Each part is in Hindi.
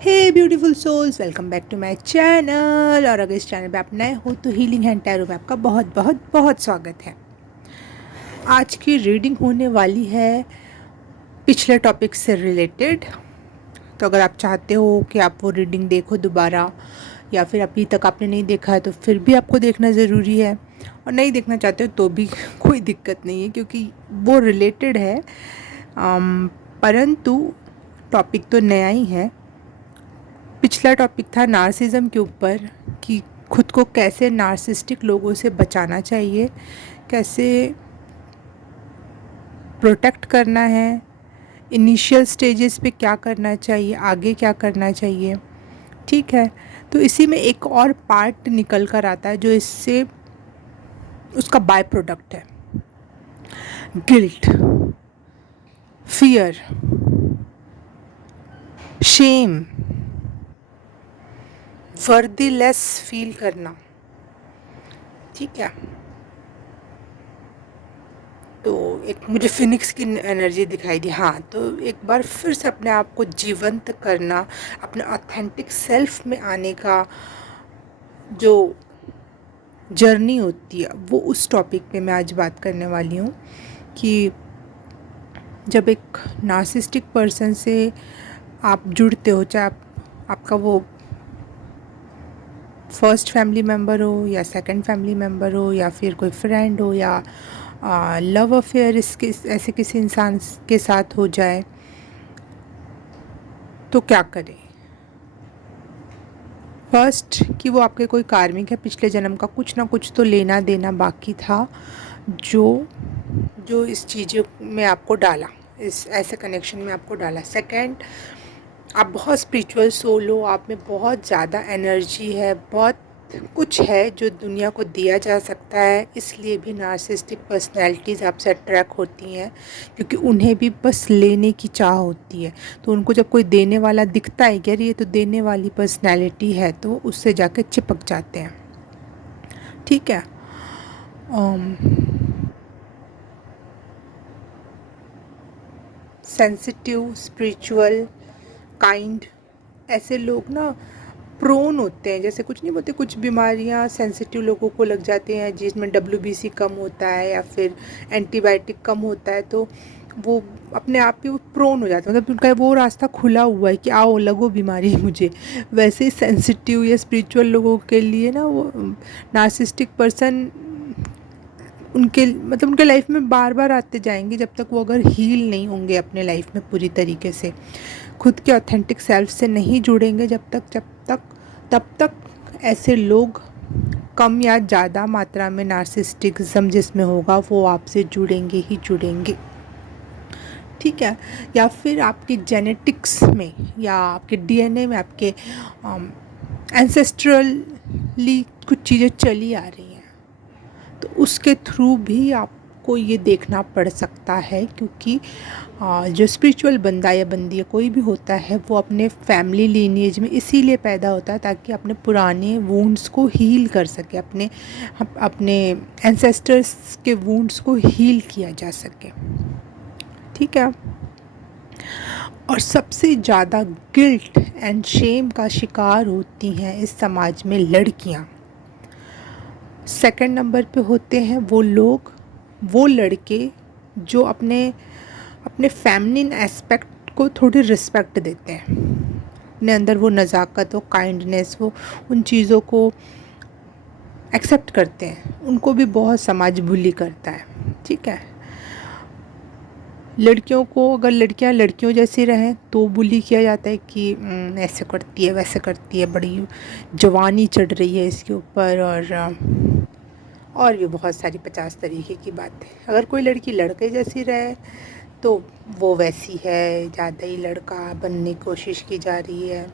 Hey beautiful souls, welcome back to my channel. और अगर इस चैनल पे आप नए हो तो हीलिंग हैंड टैरो में आपका बहुत बहुत बहुत स्वागत है। आज की रीडिंग होने वाली है पिछले टॉपिक से रिलेटेड। तो अगर आप चाहते हो कि आप वो रीडिंग देखो दोबारा, या फिर अभी तक आपने नहीं देखा है तो फिर भी आपको देखना ज़रूरी है, और नहीं देखना चाहते हो तो भी कोई दिक्कत नहीं है, क्योंकि वो रिलेटेड है। परंतु टॉपिक तो नया ही है। पिछला टॉपिक था नार्सिज्म के ऊपर, कि खुद को कैसे नार्सिस्टिक लोगों से बचाना चाहिए, कैसे प्रोटेक्ट करना है, इनिशियल स्टेजेस पे क्या करना चाहिए, आगे क्या करना चाहिए। ठीक है, तो इसी में एक और पार्ट निकल कर आता है जो इससे उसका बाय प्रोडक्ट है। गिल्ट, फियर, शेम, वर्दीलेस फील करना। ठीक है, तो एक मुझे फिनिक्स की एनर्जी दिखाई दी। हाँ, तो एक बार फिर से अपने आप को जीवंत करना, अपने ऑथेंटिक सेल्फ में आने का जो जर्नी होती है, वो उस टॉपिक पे मैं आज बात करने वाली हूँ। कि जब एक नार्सिस्टिक पर्सन से आप जुड़ते हो, चाहे आपका वो फर्स्ट फैमिली मेम्बर हो या सेकंड फैमिली मेम्बर हो या फिर कोई फ्रेंड हो या लव अफेयर इसके ऐसे किसी इंसान के साथ हो जाए, तो क्या करें। फर्स्ट, कि वो आपके कोई कार्मिक है, पिछले जन्म का कुछ ना कुछ तो लेना देना बाकी था, जो जो इस चीज़ों में आपको डाला, इस ऐसे कनेक्शन में आपको डाला। सेकंड, आप बहुत स्पिरिचुअल सोल हो, आप में बहुत ज़्यादा एनर्जी है, बहुत कुछ है जो दुनिया को दिया जा सकता है, इसलिए भी नार्सिस्टिक पर्सनैलिटीज़ आपसे अट्रैक्ट होती हैं, क्योंकि उन्हें भी बस लेने की चाह होती है। तो उनको जब कोई देने वाला दिखता है कि यार ये तो देने वाली पर्सनैलिटी है, तो वो उससे जाके चिपक जाते हैं। ठीक है, सेंसिटिव, स्पिरिचुअल, काइंड, ऐसे लोग ना प्रोन होते हैं। जैसे कुछ नहीं बोलते, कुछ बीमारियां सेंसिटिव लोगों को लग जाते हैं जिसमें WBC कम होता है या फिर एंटीबायोटिक कम होता है, तो वो अपने आप ही वो प्रोन हो जाते हैं, मतलब उनका वो रास्ता खुला हुआ है कि आओ लगो बीमारी मुझे। वैसे ही सेंसिटिव या स्पिरिचुअल लोगों के लिए ना वो नार्सिस्टिक पर्सन उनके मतलब उनके लाइफ में बार बार आते जाएंगे, जब तक वो अगर हील नहीं होंगे अपने लाइफ में पूरी तरीके से, खुद के ऑथेंटिक सेल्फ से नहीं जुड़ेंगे तब तक ऐसे लोग कम या ज़्यादा मात्रा में नार्सिस्टिज्म जिसमें होगा वो आपसे जुड़ेंगे ही जुड़ेंगे। ठीक है, या फिर आपके जेनेटिक्स में या आपके DNA में, आपके एंसेस्ट्रली कुछ चीज़ें चली आ रही हैं, तो उसके थ्रू भी आपको ये देखना पड़ सकता है। क्योंकि जो स्पिरिचुअल बंदा या बंदी या कोई भी होता है, वो अपने फैमिली लीनिएज में इसीलिए पैदा होता है ताकि अपने पुराने वुंड्स को हील कर सके, अपने एंसेस्टर्स के वुंड्स को हील किया जा सके। ठीक है, और सबसे ज़्यादा गिल्ट एंड शेम का शिकार होती हैं इस समाज में लड़कियाँ। सेकंड नंबर पे होते हैं वो लोग, वो लड़के जो अपने अपने फेमिनिन एस्पेक्ट को थोड़ी रिस्पेक्ट देते हैं, अपने अंदर वो नज़ाकत, वो काइंडनेस, वो उन चीज़ों को एक्सेप्ट करते हैं। उनको भी बहुत समाज बुली करता है। ठीक है, लड़कियों को, अगर लड़कियां लड़कियों जैसी रहें तो बुली किया जाता है कि ऐसे करती है वैसे करती है, बड़ी जवानी चढ़ रही है इसके ऊपर, और भी बहुत सारी 50 तरीके की बातें। अगर कोई लड़की लड़के जैसी रहे तो वो वैसी है, ज़्यादा ही लड़का बनने की कोशिश की जा रही है।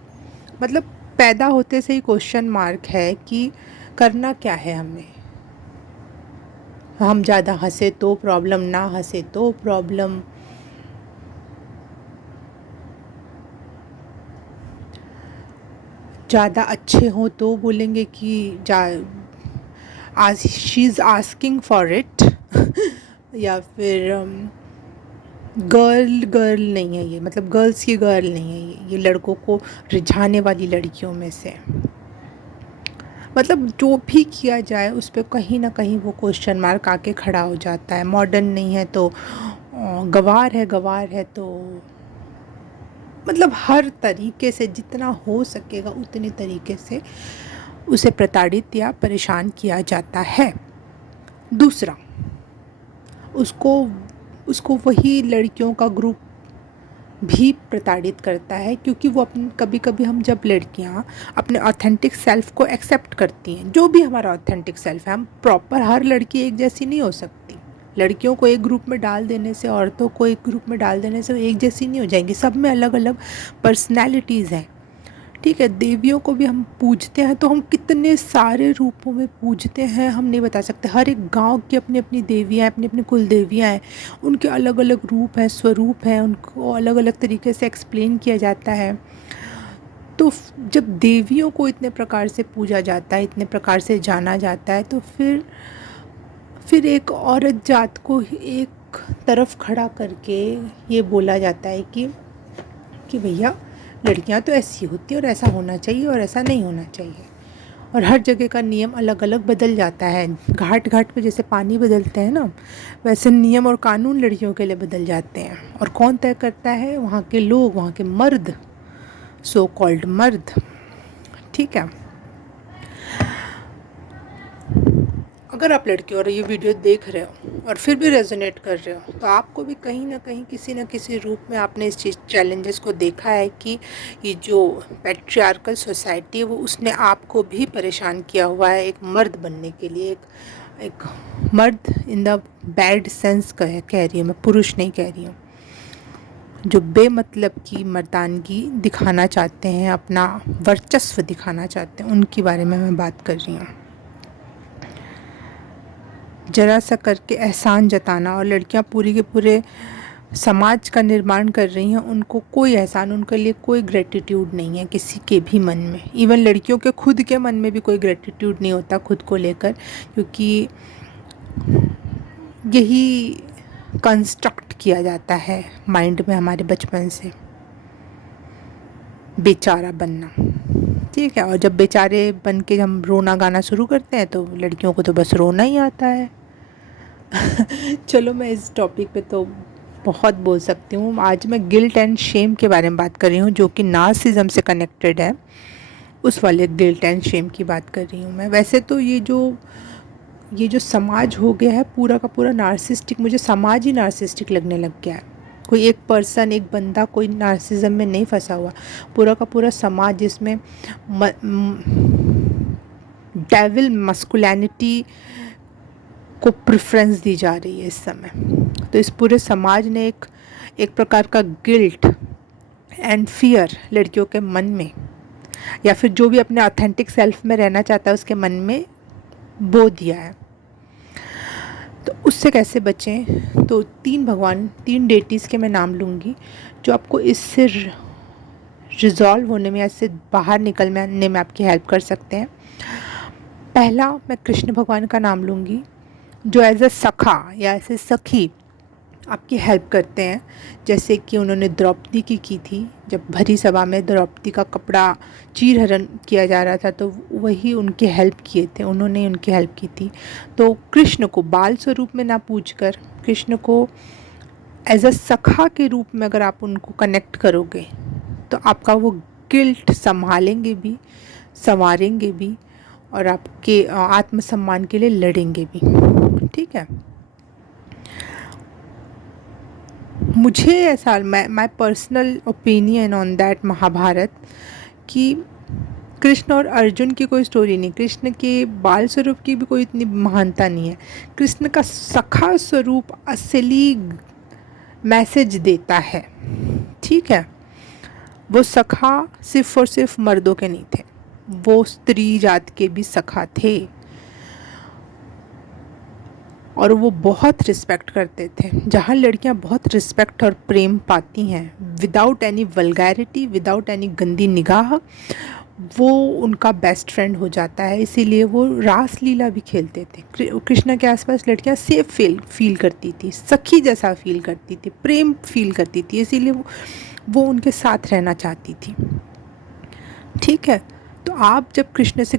मतलब पैदा होते से ही क्वेश्चन मार्क है कि करना क्या है हमें। हम ज़्यादा हंसे तो प्रॉब्लम, ना हंसे तो प्रॉब्लम। ज़्यादा अच्छे हो तो बोलेंगे कि आज she is asking for it या फिर गर्ल गर्ल नहीं है ये, मतलब गर्ल्स की गर्ल नहीं है ये लड़कों को रिझाने वाली लड़कियों में से। मतलब जो भी किया जाए उस पे कहीं ना कहीं वो क्वेश्चन मार्क आके खड़ा हो जाता है। मॉडर्न नहीं है तो गवार है, गवार है तो मतलब हर तरीके से जितना हो सकेगा उतने तरीके से उसे प्रताड़ित या परेशान किया जाता है। दूसरा, उसको उसको वही लड़कियों का ग्रुप भी प्रताड़ित करता है, क्योंकि वो अपने कभी कभी हम जब लड़कियां अपने ऑथेंटिक सेल्फ को एक्सेप्ट करती हैं, जो भी हमारा ऑथेंटिक सेल्फ है, हम प्रॉपर हर लड़की एक जैसी नहीं हो सकती। लड़कियों को एक ग्रुप में डाल देने से, औरतों को एक ग्रुप में डाल देने से एक जैसी नहीं हो जाएंगी। सब में अलग अलग पर्सनैलिटीज़ हैं, ठीक है। देवियों को भी हम पूजते हैं तो हम कितने सारे रूपों में पूजते हैं हम नहीं बता सकते। हर एक गांव की अपनी अपनी देवियाँ हैं, अपनी अपनी कुल देवियाँ हैं, उनके अलग अलग रूप हैं, स्वरूप हैं, उनको अलग अलग तरीके से एक्सप्लेन किया जाता है। तो जब देवियों को इतने प्रकार से पूजा जाता है, इतने प्रकार से जाना जाता है, तो फिर एक औरत जात को एक तरफ खड़ा करके ये बोला जाता है कि भैया लड़कियां तो ऐसी होती हैं और ऐसा होना चाहिए और ऐसा नहीं होना चाहिए। और हर जगह का नियम अलग अलग बदल जाता है। घाट घाट पे जैसे पानी बदलते हैं ना, वैसे नियम और कानून लड़कियों के लिए बदल जाते हैं। और कौन तय करता है? वहाँ के लोग, वहाँ के मर्द, सो कॉल्ड मर्द, ठीक है। अगर आप लड़की और ये वीडियो देख रहे हो और फिर भी रेजोनेट कर रहे हो, तो आपको भी कहीं ना कहीं किसी न किसी रूप में आपने इस चीज़ चैलेंजेस को देखा है कि ये जो पैट्रियार्कल सोसाइटी है वो उसने आपको भी परेशान किया हुआ है एक मर्द बनने के लिए। एक मर्द इन द बैड सेंस कह रही हूँ मैं, पुरुष नहीं कह रही हूँ, जो बेमतलब की मर्दानगी दिखाना चाहते हैं, अपना वर्चस्व दिखाना चाहते हैं, उनके बारे में मैं बात कर रही हूँ। जरा सा करके एहसान जताना, और लड़कियां पूरी के पूरे समाज का निर्माण कर रही हैं, उनको कोई एहसान, उनके लिए कोई ग्रेटिट्यूड नहीं है किसी के भी मन में। इवन लड़कियों के खुद के मन में भी कोई ग्रेटिट्यूड नहीं होता खुद को लेकर, क्योंकि यही कंस्ट्रक्ट किया जाता है माइंड में हमारे बचपन से, बेचारा बनना, ठीक है। और जब बेचारे बन के हम रोना गाना शुरू करते हैं तो लड़कियों को तो बस रोना ही आता है। चलो, मैं इस टॉपिक पे तो बहुत बोल सकती हूँ। आज मैं गिल्ट एंड शेम के बारे में बात कर रही हूँ, जो कि नार्सिज्म से कनेक्टेड है। उस वाले गिल्ट एंड शेम की बात कर रही हूँ मैं। वैसे तो ये जो समाज हो गया है पूरा का पूरा नार्सिस्टिक, मुझे समाज ही नार्सिस्टिक लगने लग गया है। कोई एक पर्सन, एक बंदा कोई नार्सिज्म में नहीं फंसा हुआ, पूरा का पूरा समाज जिसमें डेविल मस्कुलिनिटी को प्रेफरेंस दी जा रही है इस समय। तो इस पूरे समाज ने एक प्रकार का गिल्ट एंड फियर लड़कियों के मन में, या फिर जो भी अपने ऑथेंटिक सेल्फ में रहना चाहता है उसके मन में बो दिया है। तो उससे कैसे बचें? तो 3 डेटीज़ के मैं नाम लूँगी जो आपको इससे रिजॉल्व होने में, इससे बाहर निकलने में आपकी हेल्प कर सकते हैं। पहला, मैं कृष्ण भगवान का नाम लूँगी, जो एज अ सखा या ऐसे सखी आपकी हेल्प करते हैं। जैसे कि उन्होंने द्रौपदी की थी, जब भरी सभा में द्रौपदी का कपड़ा चीरहरण किया जा रहा था तो वही उनके हेल्प किए थे, उन्होंने उनकी हेल्प की थी। तो कृष्ण को बाल स्वरूप में ना पूजकर, कृष्ण को एज अ सखा के रूप में अगर आप उनको कनेक्ट करोगे तो आपका वो गिल्ट संभालेंगे भी, संवारेंगे भी, और आपके आत्मसम्मान के लिए लड़ेंगे भी, ठीक है। मुझे ऐसा, my personal opinion on that Mahabharata, कि कृष्ण और अर्जुन की कोई स्टोरी नहीं, कृष्ण के बाल स्वरूप की भी कोई इतनी महानता नहीं है। कृष्ण का सखा स्वरूप असली मैसेज देता है, ठीक है। वो सखा सिर्फ और सिर्फ मर्दों के नहीं थे, वो स्त्री जात के भी सखा थे। और वो बहुत रिस्पेक्ट करते थे। जहाँ लड़कियाँ बहुत रिस्पेक्ट और प्रेम पाती हैं without any vulgarity, without any गंदी निगाह, वो उनका बेस्ट फ्रेंड हो जाता है। इसीलिए वो रास लीला भी खेलते थे। कृष्णा के आसपास लड़कियाँ सेफ फील करती थी, सखी जैसा फील करती थी, प्रेम फील करती थी, इसीलिए वो उनके साथ रहना चाहती थी। ठीक है, तो आप जब कृष्ण से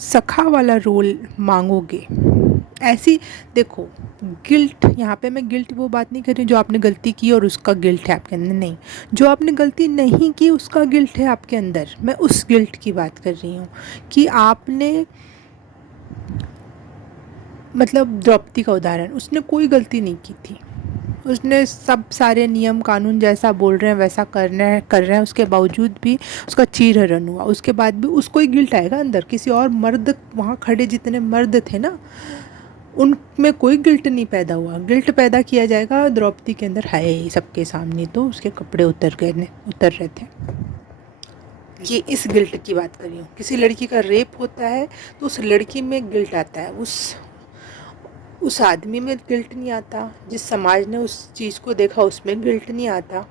सखा वाला रोल मांगोगे, ऐसी देखो, गिल्ट, यहाँ पे मैं गिल्ट वो बात नहीं कर रही जो आपने गलती की और उसका गिल्ट है आपके अंदर, नहीं, जो आपने गलती नहीं की उसका गिल्ट है आपके अंदर। मैं उस गिल्ट की बात कर रही हूँ कि आपने, मतलब द्रौपदी का उदाहरण, उसने कोई गलती नहीं की थी, उसने सब सारे नियम कानून जैसा बोल रहे हैं वैसा कर रहे हैं, उसके बावजूद भी उसका चीरहरण हुआ, उसके बाद भी उसको ही गिल्ट आएगा अंदर। किसी और मर्द, वहाँ खड़े जितने मर्द थे ना, उनमें कोई गिल्ट नहीं पैदा हुआ। गिल्ट पैदा किया जाएगा द्रौपदी के अंदर, हाय सबके सामने तो उसके कपड़े उतर रहे थे। ये इस गिल्ट की बात कर रही हूँ। किसी लड़की का रेप होता है तो उस लड़की में गिल्ट आता है, उस आदमी में गिल्ट नहीं आता, जिस समाज ने उस चीज़ को देखा उसमें गिल्ट नहीं आता।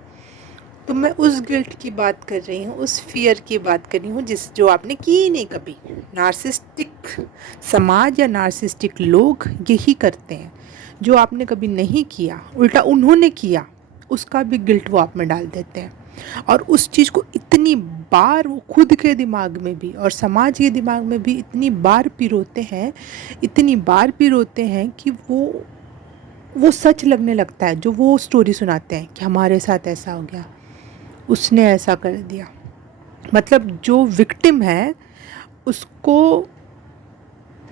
तो मैं उस गिल्ट की बात कर रही हूँ, उस फियर की बात कर रही हूँ जो आपने की ही नहीं कभी। नार्सिस्टिक समाज या नार्सिस्टिक लोग यही करते हैं, जो आपने कभी नहीं किया, उल्टा उन्होंने किया, उसका भी गिल्ट वो आप में डाल देते हैं। और उस चीज़ को इतनी बार वो खुद के दिमाग में भी और समाज के दिमाग में भी इतनी बार पिरोते हैं, इतनी बार पिरोते हैं कि वो सच लगने लगता है। जो वो स्टोरी सुनाते हैं कि हमारे साथ ऐसा हो गया, उसने ऐसा कर दिया, मतलब जो विक्टिम है उसको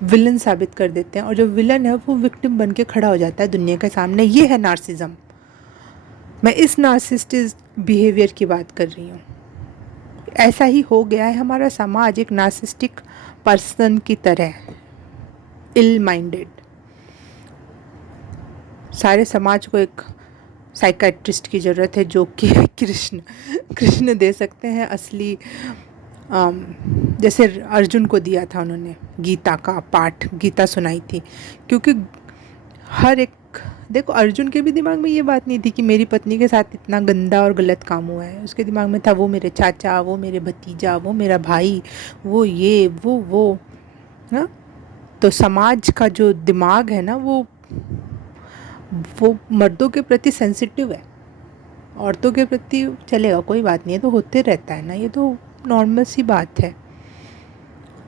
विलन साबित कर देते हैं, और जो विलन है वो विक्टिम बन के खड़ा हो जाता है दुनिया के सामने। ये है नार्सिज्म। मैं इस नार्सिस्टिक बिहेवियर की बात कर रही हूँ। ऐसा ही हो गया है हमारा समाज, एक नार्सिस्टिक पर्सन की तरह, इल माइंडेड। सारे समाज को एक साइकाट्रिस्ट की ज़रूरत है, जो कि कृष्ण दे सकते हैं असली। जैसे अर्जुन को दिया था उन्होंने गीता का पाठ, गीता सुनाई थी, क्योंकि हर एक, देखो अर्जुन के भी दिमाग में ये बात नहीं थी कि मेरी पत्नी के साथ इतना गंदा और गलत काम हुआ है। उसके दिमाग में था वो मेरे चाचा, वो मेरे भतीजा, वो मेरा भाई, वो ये वो ना। तो समाज का जो दिमाग है ना, वो मर्दों के प्रति सेंसिटिव है, औरतों के प्रति चलेगा कोई बात नहीं है, तो होते रहता है ना, ये तो नॉर्मल सी बात है।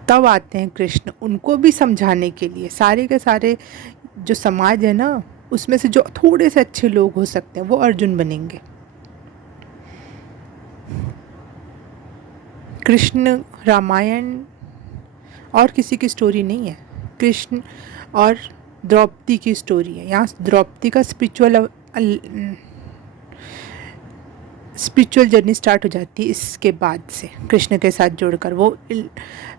तब आते हैं कृष्ण उनको भी समझाने के लिए। सारे के सारे जो समाज है ना, उसमें से जो थोड़े से अच्छे लोग हो सकते हैं वो अर्जुन बनेंगे। कृष्ण रामायण और किसी की स्टोरी नहीं है, कृष्ण और द्रौपदी की स्टोरी है। यहाँ द्रौपदी का स्पिरिचुअल जर्नी स्टार्ट हो जाती है इसके बाद से, कृष्ण के साथ जुड़कर। वो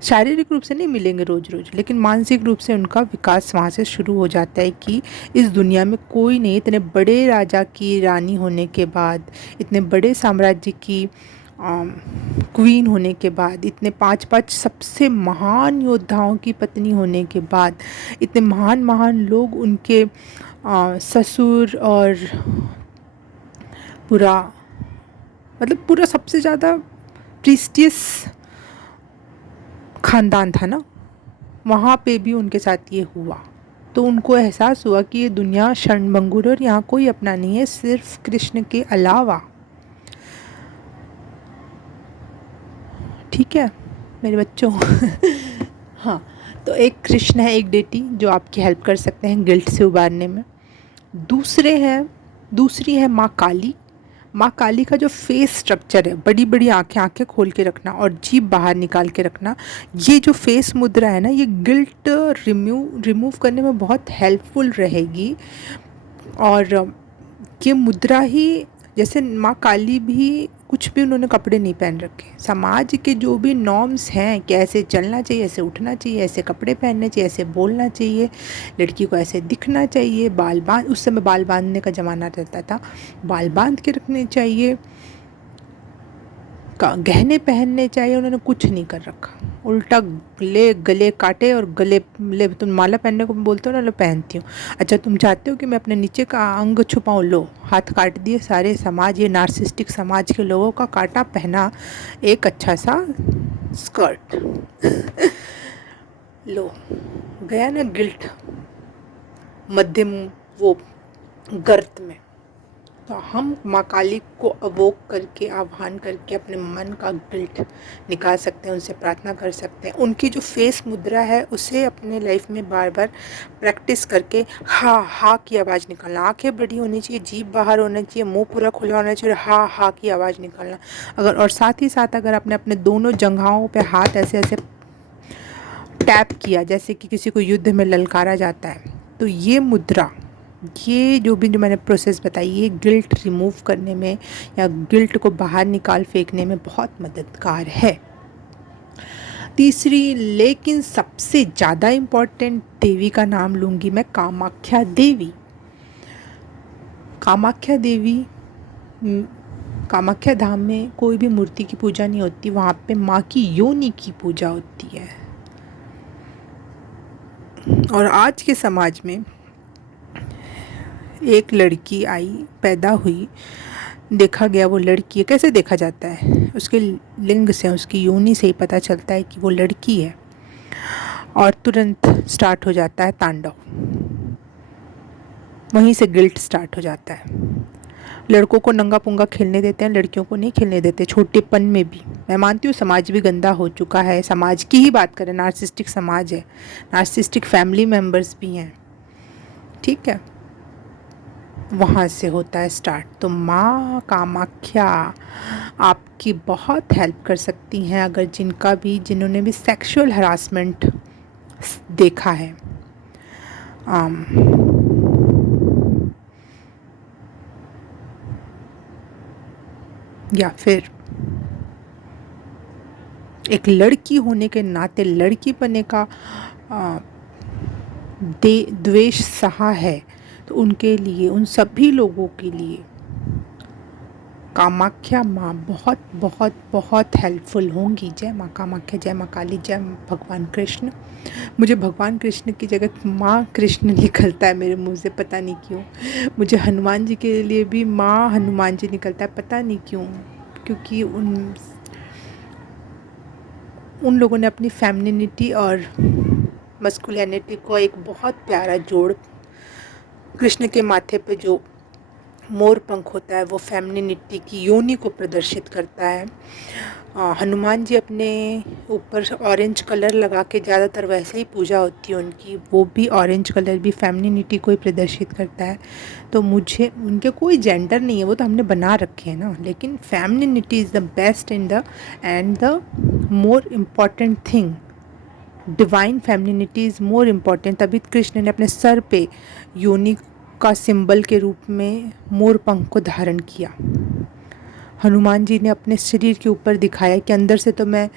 शारीरिक रूप से नहीं मिलेंगे रोज़ रोज़, लेकिन मानसिक रूप से उनका विकास वहाँ से शुरू हो जाता है कि इस दुनिया में कोई नहीं, इतने बड़े राजा की रानी होने के बाद, इतने बड़े साम्राज्य की क्वीन होने के बाद, इतने 5 सबसे महान योद्धाओं की पत्नी होने के बाद, इतने महान लोग उनके ससुर और पूरा सबसे ज़्यादा प्रीस्टियस ख़ानदान था ना, वहाँ पे भी उनके साथ ये हुआ। तो उनको एहसास हुआ कि ये दुनिया क्षणभंगुर और यहाँ कोई अपना नहीं है सिर्फ कृष्ण के अलावा। ठीक है मेरे बच्चों। हाँ, तो एक कृष्ण है, एक डेटी जो आपकी हेल्प कर सकते हैं गिल्ट से उबारने में। दूसरी है माँ काली। माँ काली का जो फेस स्ट्रक्चर है, बड़ी बड़ी आंखें खोल के रखना और जीभ बाहर निकाल के रखना, ये जो फेस मुद्रा है ना, ये गिल्ट रिमूव करने में बहुत हेल्पफुल रहेगी। और ये मुद्रा ही, जैसे माँ काली भी कुछ भी उन्होंने कपड़े नहीं पहन रखे, समाज के जो भी नॉर्म्स हैं कि ऐसे चलना चाहिए, ऐसे उठना चाहिए, ऐसे कपड़े पहनने चाहिए, ऐसे बोलना चाहिए, लड़की को ऐसे दिखना चाहिए, उस समय बाल बांधने का ज़माना रहता था, बाल बांध के रखने चाहिए, गहने पहनने चाहिए, उन्होंने कुछ नहीं कर रखा। उल्टा गले गले काटे और गले ले तुम माला पहनने को बोलते हो ना, लो पहनती हूँ। अच्छा तुम चाहते हो कि मैं अपने नीचे का अंग छुपाऊँ, लो हाथ काट दिए सारे समाज, ये नार्सिसिस्टिक समाज के लोगों का काटा, पहना एक अच्छा सा स्कर्ट। लो गया ना गिल्ट मध्यम वो गर्त में। तो हम माँ काली को अवोक करके, आह्वान करके अपने मन का गिल्ट निकाल सकते हैं, उनसे प्रार्थना कर सकते हैं। उनकी जो फेस मुद्रा है उसे अपने लाइफ में बार बार प्रैक्टिस करके हा हा की आवाज़ निकालना। आंखें बड़ी होनी चाहिए, जीभ बाहर होना चाहिए, मुंह पूरा खुला होना चाहिए, हा हा की आवाज़ निकालना। अगर और साथ ही साथ अगर आपने अपने दोनों जंघाओं पे हाथ ऐसे ऐसे टैप किया जैसे कि किसी को युद्ध में ललकारा जाता है, तो ये मुद्रा, ये जो मैंने प्रोसेस बताई, ये गिल्ट रिमूव करने में या गिल्ट को बाहर निकाल फेंकने में बहुत मददगार है। तीसरी लेकिन सबसे ज़्यादा इम्पॉर्टेंट देवी का नाम लूँगी मैं, कामाख्या देवी। कामाख्या देवी, कामाख्या धाम में कोई भी मूर्ति की पूजा नहीं होती, वहाँ पे माँ की योनि की पूजा होती है। और आज के समाज में एक लड़की आई, पैदा हुई, देखा गया वो लड़की है। कैसे देखा जाता है? उसके लिंग से, उसकी योनि से ही पता चलता है कि वो लड़की है, और तुरंत स्टार्ट हो जाता है तांडव। वहीं से गिल्ट स्टार्ट हो जाता है। लड़कों को नंगा पुंगा खेलने देते हैं, लड़कियों को नहीं खेलने देते, छोटेपन में भी। मैं मानती हूँ समाज भी गंदा हो चुका है, समाज की ही बात करें, नार्सिसिस्टिक समाज है, नार्सिसिस्टिक फैमिली मेम्बर्स भी हैं, ठीक है, वहाँ से होता है स्टार्ट। तो माँ कामाख्या आपकी बहुत हेल्प कर सकती हैं, अगर जिन्होंने भी सेक्सुअल हरासमेंट देखा है। या फिर एक लड़की होने के नाते लड़कीपने का द्वेष सहा है, तो उनके लिए, उन सभी लोगों के लिए कामाख्या माँ बहुत बहुत बहुत हेल्पफुल होंगी। जय माँ कामाख्या, जय माँ काली, जय भगवान कृष्ण। मुझे भगवान कृष्ण की जगह माँ कृष्ण निकलता है मेरे मुंह से, पता नहीं क्यों। मुझे हनुमान जी के लिए भी माँ हनुमान जी निकलता है, पता नहीं क्यों, क्योंकि उन लोगों ने अपनी फेमिनिटी और मस्कुलिनिटी को एक बहुत प्यारा जोड़, कृष्ण के माथे पे जो मोर पंख होता है वो फेमिनिटी की योनि को प्रदर्शित करता है। हनुमान जी अपने ऊपर ऑरेंज कलर लगा के, ज़्यादातर वैसे ही पूजा होती है उनकी, वो भी ऑरेंज कलर भी फेमिनिटी को ही प्रदर्शित करता है। तो मुझे उनके कोई जेंडर नहीं है, वो तो हमने बना रखे हैं ना, लेकिन femininity is the best in the end the more important thing. Divine femininity is more important. तभी कृष्ण ने अपने सर पे योनि का सिंबल के रूप में मोर पंख को धारण किया। हनुमान जी ने अपने शरीर के ऊपर दिखाया कि अंदर से तो मैं,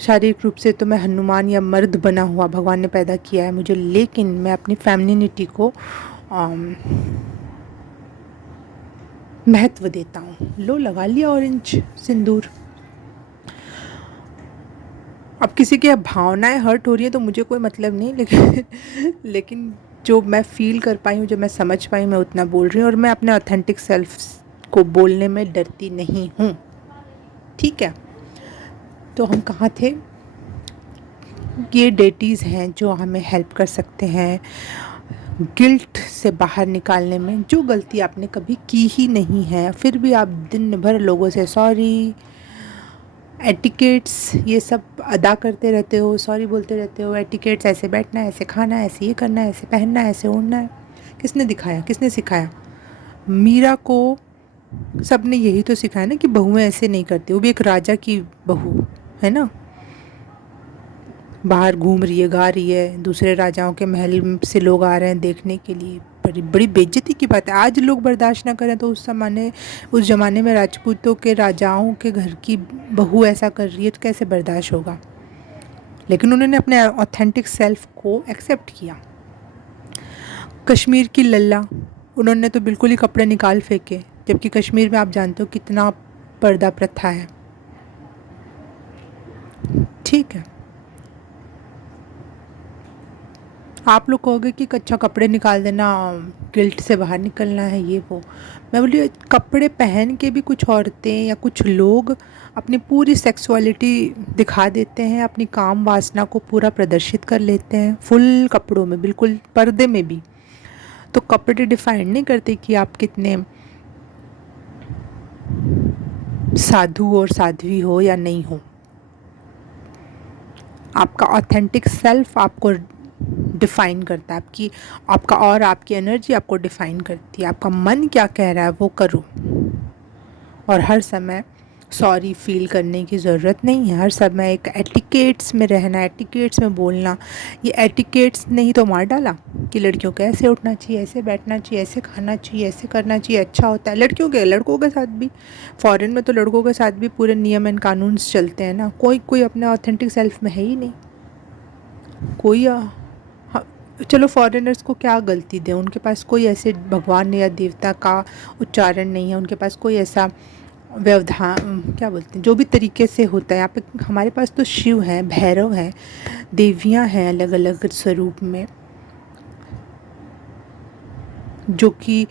शारीरिक रूप से तो मैं हनुमान या मर्द बना हुआ भगवान ने पैदा किया है मुझे, लेकिन मैं अपनी फेमिनिटी को महत्व देता हूँ। लो लगा लिया ऑरेंज सिंदूर। अब किसी की भावनाएं हर्ट हो रही है तो मुझे कोई मतलब नहीं, लेकिन जो मैं फील कर पाई हूँ, जो मैं समझ पाई, मैं उतना बोल रही हूँ, और मैं अपने ऑथेंटिक सेल्फ को बोलने में डरती नहीं हूँ, ठीक है। तो हम कहाँ थे? ये डेटीज़ हैं जो हमें हेल्प कर सकते हैं गिल्ट से बाहर निकालने में। जो गलती आपने कभी की ही नहीं है, फिर भी आप दिन भर लोगों से सॉरी, एटिकेट्स ये सब अदा करते रहते हो, सॉरी बोलते रहते हो। एटिकेट्स, ऐसे बैठना है, ऐसे खाना है, ऐसे ये करना है, ऐसे पहनना है, ऐसे ओढ़ना है। किसने दिखाया, किसने सिखाया? मीरा को सबने यही तो सिखाया ना कि बहुएं ऐसे नहीं करती। वो भी एक राजा की बहू है ना, बाहर घूम रही है, गा रही है, दूसरे राजाओं के महल से लोग आ रहे हैं देखने के लिए। बड़ी बड़ी बेइज्जती की बात है। आज लोग बर्दाश्त ना करें तो उस ज़माने में राजपूतों के, राजाओं के घर की बहू ऐसा कर रही है तो कैसे बर्दाश्त होगा। लेकिन उन्होंने अपने ऑथेंटिक सेल्फ को एक्सेप्ट किया। कश्मीर की लल्ला, उन्होंने तो बिल्कुल ही कपड़े निकाल फेंके, जबकि कश्मीर में आप जानते हो कितना पर्दा प्रथा है, ठीक है। आप लोग कहोगे कि कच्चा कपड़े निकाल देना, गिल्ट से बाहर निकलना है, ये वो। मैं बोली कपड़े पहन के भी कुछ औरतें या कुछ लोग अपनी पूरी सेक्सुअलिटी दिखा देते हैं, अपनी काम वासना को पूरा प्रदर्शित कर लेते हैं फुल कपड़ों में, बिल्कुल पर्दे में भी। तो कपड़े डिफाइन नहीं करते कि आप कितने साधु और साध्वी हो या नहीं हो। आपका ऑथेंटिक सेल्फ आपको डिफ़ाइन करता है, आपका और आपकी एनर्जी आपको डिफ़ाइन करती है। आपका मन क्या कह रहा है वो करो, और हर समय सॉरी फील करने की ज़रूरत नहीं है। हर समय एक एटिकेट्स में रहना, एटिकेट्स में बोलना। ये एटिकेट्स ने ही तो मार डाला कि लड़कियों को ऐसे उठना चाहिए, ऐसे बैठना चाहिए, ऐसे खाना चाहिए, ऐसे करना चाहिए, अच्छा होता है। लड़कियों के लड़कों के साथ भी, फॉरेन में तो लड़कों के साथ भी पूरे नियम एंड कानून चलते हैं ना। कोई अपने ऑथेंटिक सेल्फ में है ही नहीं कोई। हाँ, चलो फॉरेनर्स को क्या गलती दें, उनके पास कोई ऐसे भगवान या देवता का उच्चारण नहीं है, उनके पास कोई ऐसा व्यवधान, क्या बोलते हैं, जो भी तरीके से होता है। यहाँ पे हमारे पास तो शिव हैं, भैरव हैं, देवियाँ हैं अलग अलग स्वरूप में, जो कि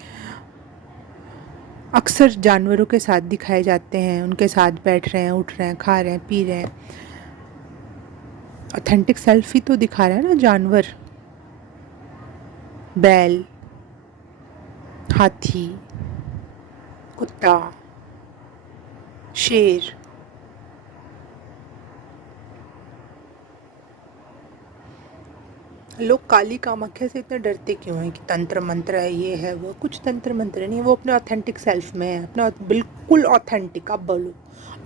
अक्सर जानवरों के साथ दिखाए जाते हैं। उनके साथ बैठ रहे हैं, उठ रहे हैं, खा रहे हैं, पी रहे हैं। ऑथेंटिक सेल्फ ही तो दिखा रहा है ना जानवर, बैल, हाथी, कुत्ता, शेर। लोग काली कामाख्या से इतने डरते क्यों हैं कि तंत्र मंत्र है, ये है वो। कुछ तंत्र मंत्र नहीं है, वो अपने ऑथेंटिक सेल्फ में है, अपना बिल्कुल ऑथेंटिक। अब बोलो,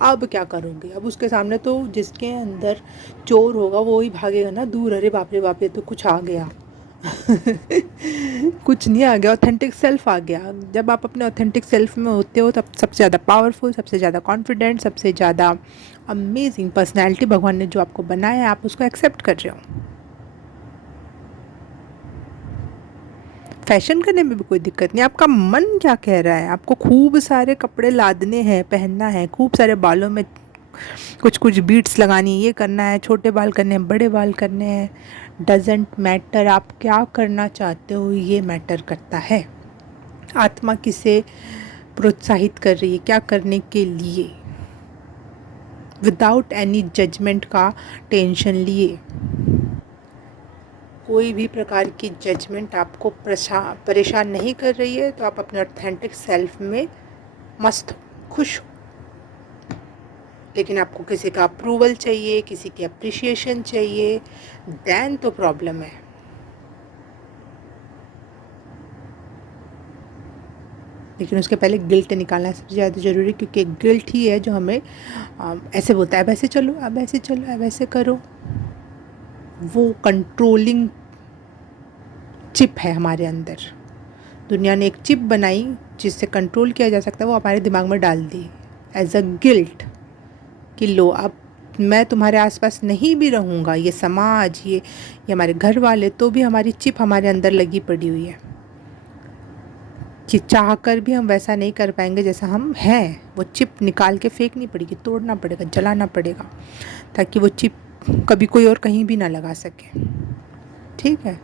अब क्या करोगे? अब उसके सामने तो जिसके अंदर चोर होगा वो ही भागेगा ना दूर। अरे बाप रे बाप, ये तो कुछ आ गया। कुछ नहीं आ गया, ऑथेंटिक सेल्फ आ गया। जब आप अपने ऑथेंटिक सेल्फ में होते हो तब सबसे ज़्यादा पावरफुल, सबसे ज़्यादा कॉन्फिडेंट, सबसे ज़्यादा अमेजिंग पर्सनैलिटी भगवान ने जो आपको बनाया है, आप उसको एक्सेप्ट कर रहे हो। फैशन करने में भी कोई दिक्कत नहीं। आपका मन क्या कह रहा है? आपको खूब सारे कपड़े लादने हैं, पहनना है, खूब सारे बालों में कुछ कुछ बीट्स लगानी, ये करना है, छोटे बाल करने हैं, बड़े बाल करने हैं, डजेंट मैटर। आप क्या करना चाहते हो ये मैटर करता है। आत्मा किसे प्रोत्साहित कर रही है, क्या करने के लिए, विदाउट एनी जजमेंट का टेंशन लिए। कोई भी प्रकार की जजमेंट आपको परेशान नहीं कर रही है, तो आप अपने ऑथेंटिक सेल्फ में मस्त हो, खुश हो। लेकिन आपको किसी का अप्रूवल चाहिए, किसी की अप्रिशिएशन चाहिए, देन तो प्रॉब्लम है। लेकिन उसके पहले गिल्ट निकालना सबसे ज़्यादा ज़रूरी, क्योंकि गिल्ट ही है जो हमें ऐसे बोलता है, अब ऐसे चलो, अब ऐसे चलो, अब ऐसे करो। वो कंट्रोलिंग चिप है हमारे अंदर। दुनिया ने एक चिप बनाई जिससे कंट्रोल किया जा सकता है, वो हमारे दिमाग में डाल दी एज अ गिल्ट कि लो, अब मैं तुम्हारे आसपास नहीं भी रहूँगा, ये समाज, ये हमारे घर वाले, तो भी हमारी चिप हमारे अंदर लगी पड़ी हुई है कि चाह कर भी हम वैसा नहीं कर पाएंगे जैसा हम हैं। वो चिप निकाल के फेंकनी पड़ेगी, तोड़ना पड़ेगा, जलाना पड़ेगा, ताकि वो चिप कभी कोई और कहीं भी ना लगा सके। ठीक है,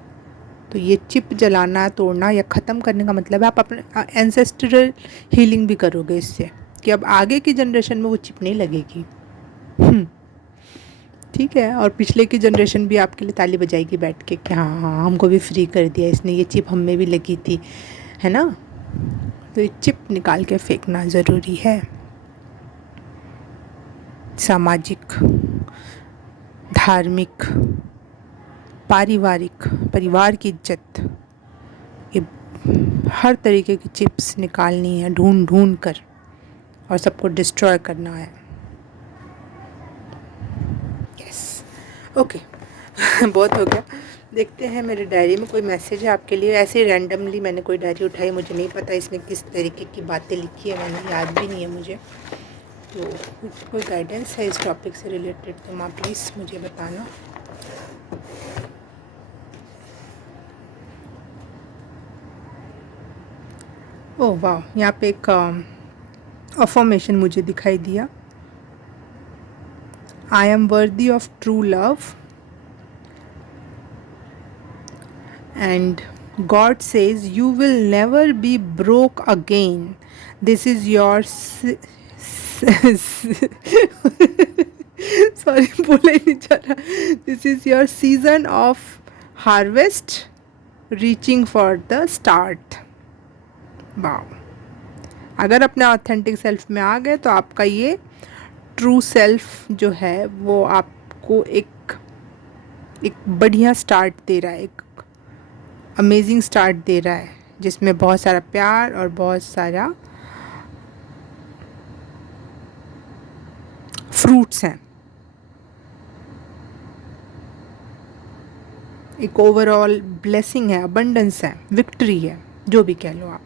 तो ये चिप जलाना, तोड़ना या ख़त्म करने का मतलब है आप अपने एंसेस्ट्रल हीलिंग भी करोगे इससे, कि अब आगे की जनरेशन में वो चिप नहीं लगेगी। ठीक है, और पिछले की जनरेशन भी आपके लिए ताली बजाएगी बैठ के कि हाँ हाँ, हमको भी फ्री कर दिया इसने, ये चिप हम में भी लगी थी, है ना। तो ये चिप निकाल के फेंकना ज़रूरी है। सामाजिक, धार्मिक, पारिवारिक, परिवार की इज्जत, ये हर तरीके की चिप्स निकालनी है ढूंढ ढूंढ कर, और सबको डिस्ट्रॉय करना है। Yes, okay. बहुत हो गया। देखते हैं मेरी डायरी में कोई मैसेज है आपके लिए। ऐसे ही रैंडमली मैंने कोई डायरी उठाई, मुझे नहीं पता इसमें किस तरीके की बातें लिखी है, मैंने याद भी नहीं है मुझे। तो कुछ कोई गाइडेंस है इस टॉपिक से रिलेटेड तो माँ प्लीज़ मुझे बताना। ओह वाह, यहाँ पे एक अफर्मेशन मुझे दिखाई दिया। I am worthy of true love, and God says you will never be broke again. This is your sorry बोला ही नहीं जा रहा. This is your season of harvest reaching for the start. Wow. अगर अपने ऑथेंटिक सेल्फ में आ गए तो आपका ये ट्रू सेल्फ जो है वो आपको एक बढ़िया स्टार्ट दे रहा है, एक अमेजिंग स्टार्ट दे रहा है जिसमें बहुत सारा प्यार और बहुत सारा फ्रूट्स हैं. एक ओवरऑल ब्लेसिंग है, अबंडेंस है, विक्ट्री है, जो भी कह लो आप.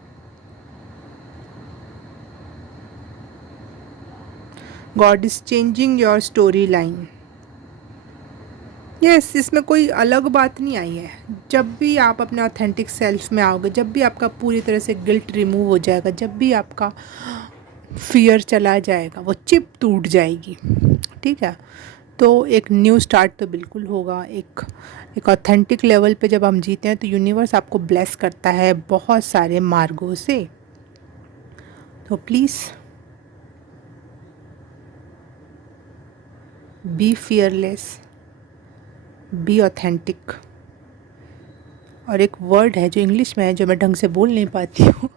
God is changing your story line. Yes, इसमें कोई अलग बात नहीं आई है. जब भी आप अपने ऑथेंटिक सेल्फ में आओगे, जब भी आपका पूरी तरह से गिल्ट रिमूव हो जाएगा, जब भी आपका फियर चला जाएगा, वो चिप टूट जाएगी. ठीक है, तो एक न्यू स्टार्ट तो बिल्कुल होगा. एक ऑथेंटिक लेवल पे जब हम जीते हैं तो यूनिवर्स आपको ब्लेस करता है बहुत सारे मार्गों से. तो please be fearless, be authentic. और एक वर्ड है जो इंग्लिश में है जो मैं ढंग से बोल नहीं पाती हूँ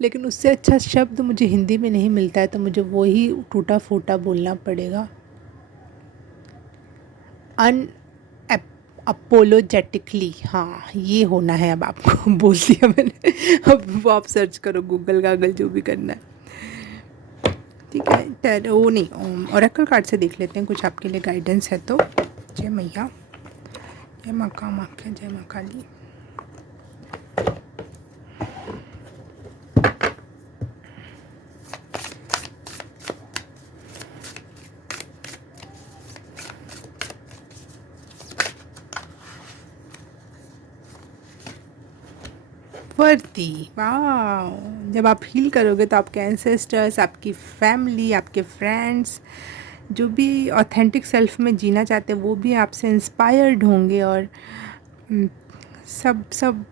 लेकिन उससे अच्छा शब्द मुझे हिंदी में नहीं मिलता है, तो मुझे वही टूटा फूटा बोलना पड़ेगा. अपोलोजेटिकली. हाँ, ये होना है. अब आपको बोल दिया मैंने. अब वो आप सर्च करो, गूगल गागल जो भी करना है. ठीक है, वो नहीं, ओरेकल कार्ड से देख लेते हैं, कुछ आपके लिए गाइडेंस है तो. जय मैया, जय माँ कामाख्या, जय माँ काली. वर्दी. वाह. जब आप हील करोगे तो आपके एंसेस्टर्स, आपकी फैमिली, आपके फ्रेंड्स, जो भी ऑथेंटिक सेल्फ में जीना चाहते हैं वो भी आपसे इंस्पायर्ड होंगे. और सब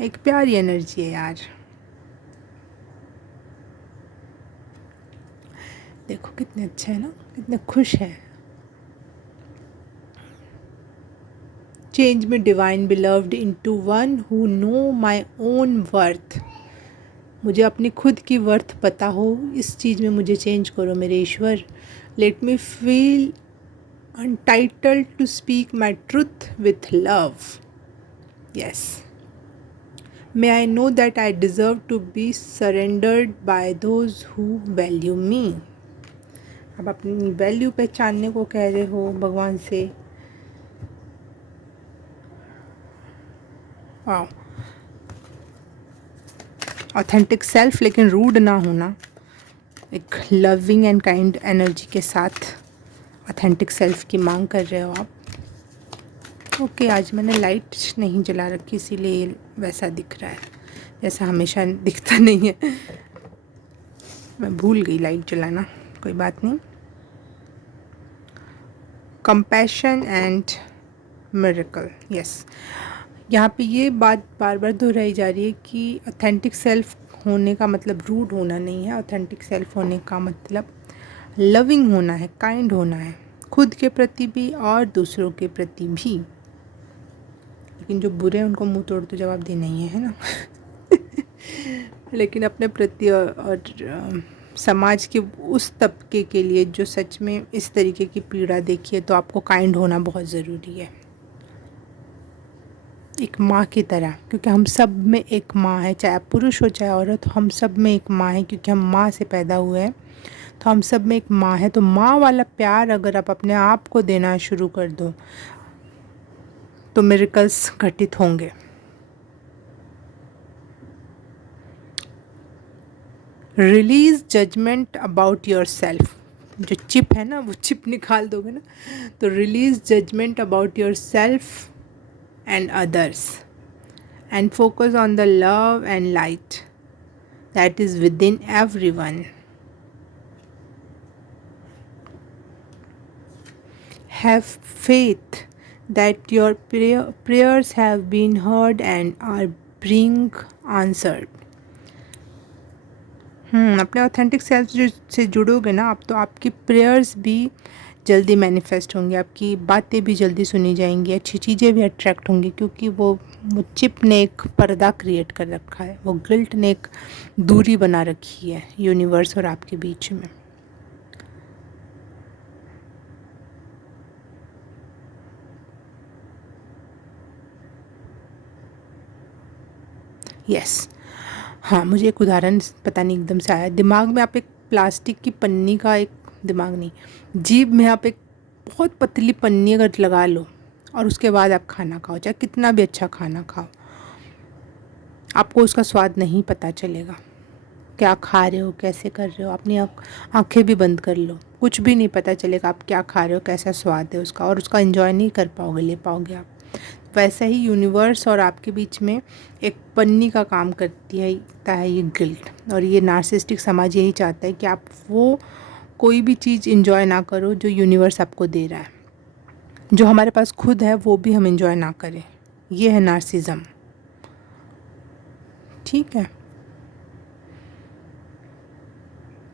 एक प्यारी एनर्जी है यार. देखो कितने अच्छे हैं ना, कितने खुश हैं. Change me divine beloved into one who know my own worth. मुझे अपनी खुद की वर्थ पता हो, इस चीज़ में मुझे चेंज करो मेरे ईश्वर. Let me feel entitled to speak my truth with love. Yes. May I know that I deserve to be surrendered by those who value me. अब अपनी वैल्यू पहचानने को कह रहे हो भगवान से. वाह. ऑथेंटिक सेल्फ लेकिन रूड ना होना, एक लविंग एंड काइंड एनर्जी के साथ ऑथेंटिक सेल्फ की मांग कर रहे हो आप. ओके, आज मैंने लाइट नहीं जला रखी इसीलिए वैसा दिख रहा है, जैसा हमेशा दिखता नहीं है. मैं भूल गई लाइट जलाना, कोई बात नहीं. Compassion and miracle. यस, यहाँ पे ये बात बार बार दोहराई जा रही है कि ऑथेंटिक सेल्फ होने का मतलब रूड होना नहीं है. ऑथेंटिक सेल्फ होने का मतलब लविंग होना है, काइंड होना है, खुद के प्रति भी और दूसरों के प्रति भी. लेकिन जो बुरे हैं उनको मुंह तोड़ तो जवाब देना ही है ना लेकिन अपने प्रति और समाज के उस तबके के लिए जो सच में इस तरीके की पीड़ा देखी है तो आपको काइंड होना बहुत ज़रूरी है, एक माँ की तरह. क्योंकि हम सब में एक माँ है, चाहे आप पुरुष हो चाहे औरत हो, हम सब में एक माँ है. क्योंकि हम माँ से पैदा हुए हैं तो हम सब में एक माँ है. तो माँ वाला प्यार अगर आप अपने आप को देना शुरू कर दो तो मिरेकल्स घटित होंगे. Release judgement about yourself. जो चिप है ना, वो चिप निकाल दोगे ना, तो release judgement about yourself and others and focus on the love and light that is within everyone. Have faith that your prayers have been heard and are being answered. अपने ऑथेंटिक सेल्फ जो से जुड़ोगे ना आप, तो आपकी प्रेयर्स भी जल्दी मैनिफेस्ट होंगी, आपकी बातें भी जल्दी सुनी जाएंगी, अच्छी चीज़ें भी अट्रैक्ट होंगी, क्योंकि वो चिप ने एक पर्दा क्रिएट कर रखा है, वो गिल्ट ने एक दूरी बना रखी है यूनिवर्स और आपके बीच में. यस. हाँ, मुझे एक उदाहरण पता नहीं एकदम से आया दिमाग में. आप एक प्लास्टिक की पन्नी का, एक दिमाग नहीं, जीभ में आप एक बहुत पतली पन्नी अगर लगा लो और उसके बाद आप खाना खाओ, चाहे कितना भी अच्छा खाना खाओ, आपको उसका स्वाद नहीं पता चलेगा. क्या खा रहे हो, कैसे कर रहे हो, अपनी आँखें भी बंद कर लो, कुछ भी नहीं पता चलेगा आप क्या खा रहे हो, कैसा स्वाद है उसका, और उसका एंजॉय नहीं कर पाओगे, ले पाओगे आप. वैसा ही यूनिवर्स और आपके बीच में एक पन्नी का काम करती है ये गिल्ट. और ये नार्सिसिस्टिक समाज यही चाहता है कि आप वो कोई भी चीज़ एंजॉय ना करो जो यूनिवर्स आपको दे रहा है, जो हमारे पास खुद है वो भी हम एंजॉय ना करें. ये है नार्सिज्म. ठीक है,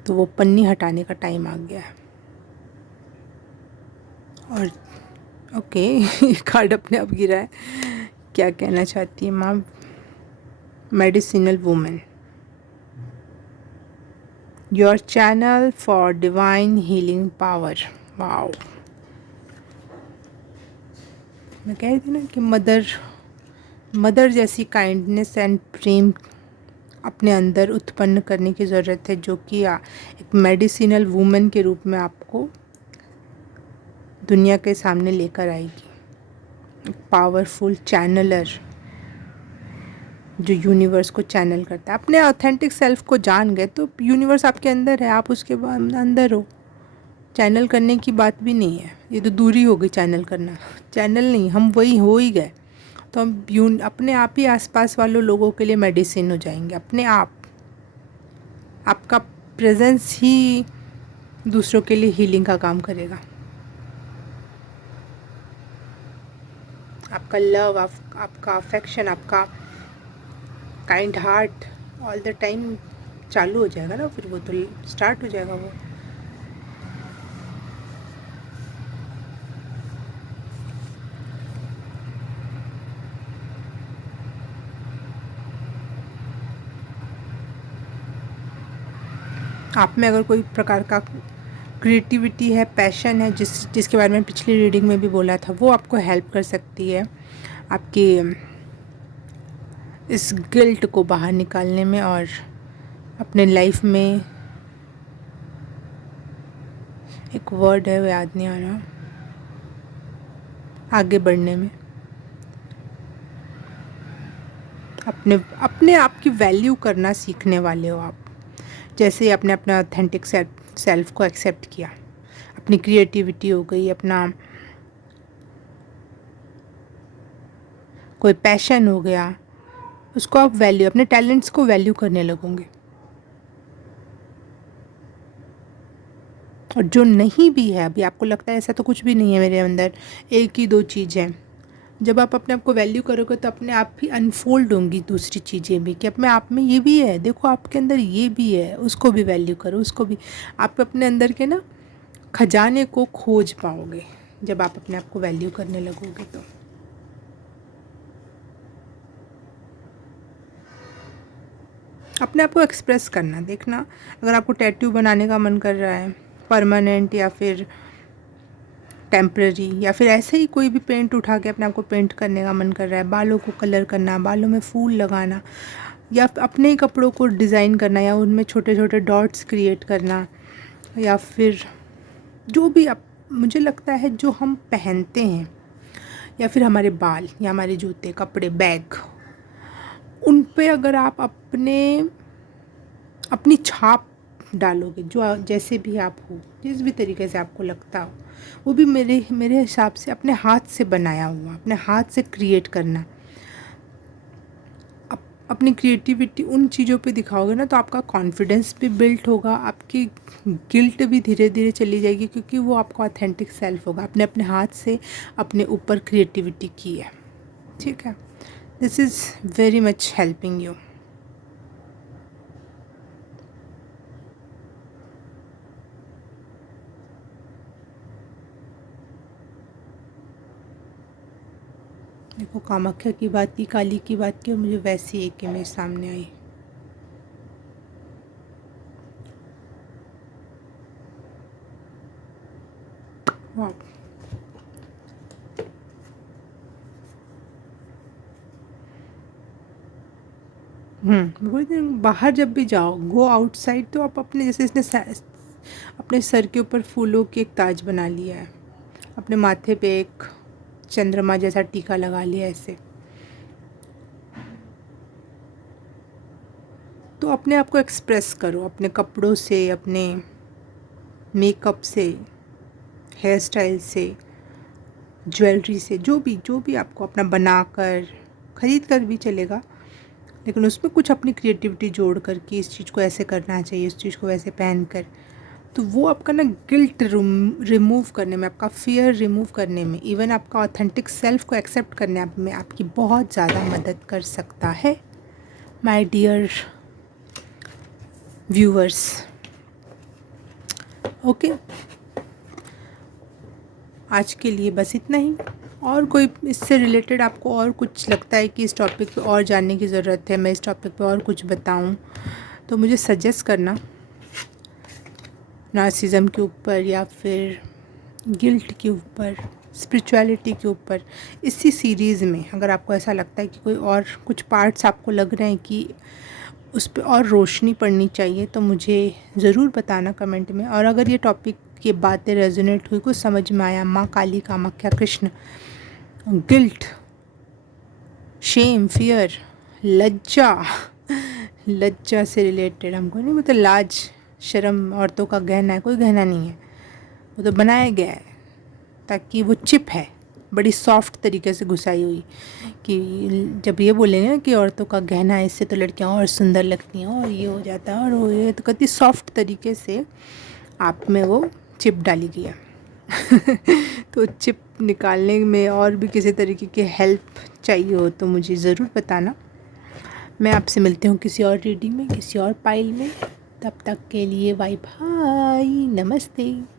तो वो पन्नी हटाने का टाइम आ गया है. और ओके ये कार्ड अपने आप गिरा है. क्या कहना चाहती है माँ? Medicinal women, your channel for divine healing power. Wow, मैं कह रही थी ना कि मदर जैसी काइंडनेस एंड प्रेम अपने अंदर उत्पन्न करने की ज़रूरत है, जो कि एक मेडिसिनल वुमेन के रूप में आपको दुनिया के सामने लेकर आएगी. पावरफुल चैनलर जो यूनिवर्स को चैनल करता है. अपने ऑथेंटिक सेल्फ को जान गए तो यूनिवर्स आपके अंदर है, आप उसके अंदर हो. चैनल करने की बात भी नहीं है, ये तो दूरी हो गई चैनल करना. चैनल नहीं, हम वही हो ही गए, तो हम अपने आप ही आसपास वालों लोगों के लिए मेडिसिन हो जाएंगे. अपने आप, आपका प्रेजेंस ही दूसरों के लिए हीलिंग का काम करेगा. आपका लव, आपका अफेक्शन, आपका kind heart all the time चालू हो जाएगा ना, फिर वो तो स्टार्ट हो जाएगा वो. आप में अगर कोई प्रकार का क्रिएटिविटी है, पैशन है, जिसके बारे में पिछली रीडिंग में भी बोला था, वो आपको हेल्प कर सकती है आपके इस गिल्ट को बाहर निकालने में और अपने लाइफ में. एक वर्ड है वो याद नहीं आ रहा, आगे बढ़ने में. अपने आप की वैल्यू करना सीखने वाले हो आप. जैसे आपने अपना ऑथेंटिक सेल्फ को एक्सेप्ट किया, अपनी क्रिएटिविटी हो गई, अपना कोई पैशन हो गया, उसको आप वैल्यू, अपने टैलेंट्स को वैल्यू करने लगोगे. और जो नहीं भी है, अभी आपको लगता है ऐसा तो कुछ भी नहीं है मेरे अंदर, एक ही दो चीज़ें, जब आप अपने आप को वैल्यू करोगे तो अपने आप ही अनफोल्ड होंगी दूसरी चीज़ें भी, कि अपने आप में ये भी है, देखो आपके अंदर ये भी है, उसको भी वैल्यू करो, उसको भी. आप अपने अंदर के ना खजाने को खोज पाओगे जब आप अपने आप को वैल्यू करने लगोगे. तो अपने आप को एक्सप्रेस करना. देखना, अगर आपको टैटू बनाने का मन कर रहा है, परमानेंट या फिर टेम्पररी, या फिर ऐसे ही कोई भी पेंट उठा के अपने आप को पेंट करने का मन कर रहा है, बालों को कलर करना, बालों में फूल लगाना, या अपने ही कपड़ों को डिज़ाइन करना, या उनमें छोटे छोटे डॉट्स क्रिएट करना, या फिर जो भी मुझे लगता है जो हम पहनते हैं, या फिर हमारे बाल या हमारे जूते, कपड़े, बैग, उन पे अगर आप अपनी छाप डालोगे, जो जैसे भी आप हो, जिस भी तरीके से आपको लगता हो, वो भी मेरे हिसाब से अपने हाथ से बनाया हुआ, अपने हाथ से क्रिएट करना. अपनी क्रिएटिविटी उन चीज़ों पे दिखाओगे ना, तो आपका कॉन्फिडेंस भी बिल्ड होगा, आपकी गिल्ट भी धीरे धीरे चली जाएगी, क्योंकि वो आपका ऑथेंटिक सेल्फ होगा, आपने अपने हाथ से अपने ऊपर क्रिएटिविटी की है। ठीक है, this is very much helping you. देखो, कामाख्या की बात की, काली की बात की, और मुझे वैसी एक इमेज सामने आई। वाह। बाहर जब भी जाओ, गो आउटसाइड, तो आप अपने, जैसे इसने अपने सर के ऊपर फूलों की एक ताज बना लिया है, अपने माथे पे एक चंद्रमा जैसा टीका लगा लिया ऐसे, तो अपने आप को एक्सप्रेस करो अपने कपड़ों से, अपने मेकअप से, हेयर स्टाइल से, ज्वेलरी से, जो भी आपको अपना बनाकर, ख़रीद कर भी चलेगा, लेकिन उसमें कुछ अपनी क्रिएटिविटी जोड़ कर कि इस चीज़ को ऐसे करना चाहिए, इस चीज़ को वैसे पहन कर, तो वो आपका ना गिल्ट रिमूव करने में, आपका फियर रिमूव करने में, इवन आपका ऑथेंटिक सेल्फ को एक्सेप्ट करने में आपकी बहुत ज़्यादा मदद कर सकता है माय डियर व्यूअर्स। ओके, आज के लिए बस इतना ही। और कोई इससे रिलेटेड आपको और कुछ लगता है कि इस टॉपिक पे और जानने की ज़रूरत है, मैं इस टॉपिक पे और कुछ बताऊं, तो मुझे सजेस्ट करना, नार्सिसिज्म के ऊपर या फिर गिल्ट के ऊपर, स्पिरिचुअलिटी के ऊपर, इसी सीरीज़ में अगर आपको ऐसा लगता है कि कोई और कुछ पार्ट्स आपको लग रहे हैं कि उस पर और रोशनी पड़नी चाहिए, तो मुझे ज़रूर बताना कमेंट में। और अगर ये टॉपिक की बातें रेजोनेट हुई, कुछ समझ में आया, माँ Kali, Kamakhya, Krishna, guilt, shame, fear, लज्जा, लज्जा से रिलेटेड, हमको नहीं मतलब लाज शर्म औरतों का गहना है, कोई गहना नहीं है, वो तो बनाया गया है ताकि वो चिप है, बड़ी सॉफ्ट तरीके से घुसाई हुई, कि जब ये बोलेंगे ना कि औरतों का गहना है, इससे तो लड़कियां और सुंदर लगती हैं और ये हो जाता है और वो ये, तो कितनी सॉफ्ट तरीके से आप में वो चिप डाली गई है। तो चिप निकालने में और भी किसी तरीके की हेल्प चाहिए हो तो मुझे ज़रूर बताना। मैं आपसे मिलती हूँ किसी और रीडिंग में, किसी और पाइल में। तब तक के लिए बाय बाय, नमस्ते।